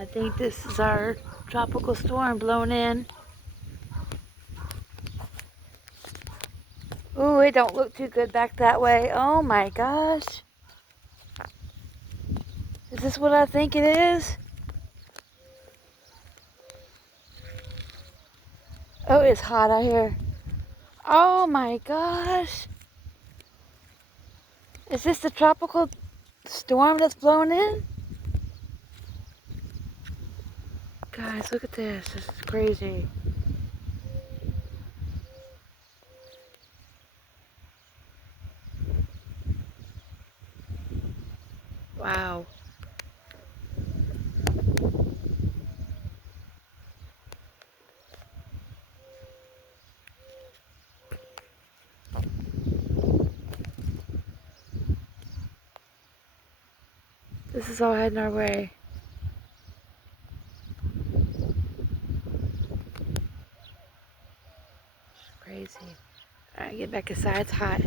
I think this is our tropical storm blowing in. Ooh, it don't look too good back that way. Oh my gosh. Is this what I think it is? Oh, it's hot out here. Oh my gosh. Is this the tropical storm that's blowing in? Guys, look at this. This is crazy. Wow. This is all heading our way. Crazy. Alright, get back inside. It's hot.